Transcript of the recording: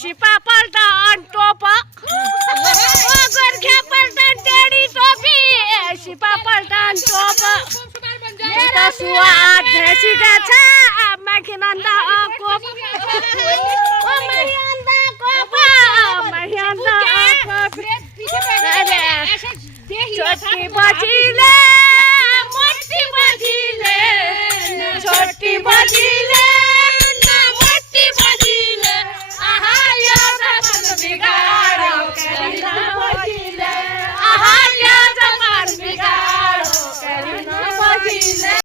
शिपा पलटन टोप गोर्खे पलटन टेडी टोपी शिपा पलटन टोप यता सुवाद भेसिका छ माखिनन्दा कोप ओ माखिनन्दा कोप माखिनन्दा कोप छोटी बजीले मोटी बजीले छोटी बजीले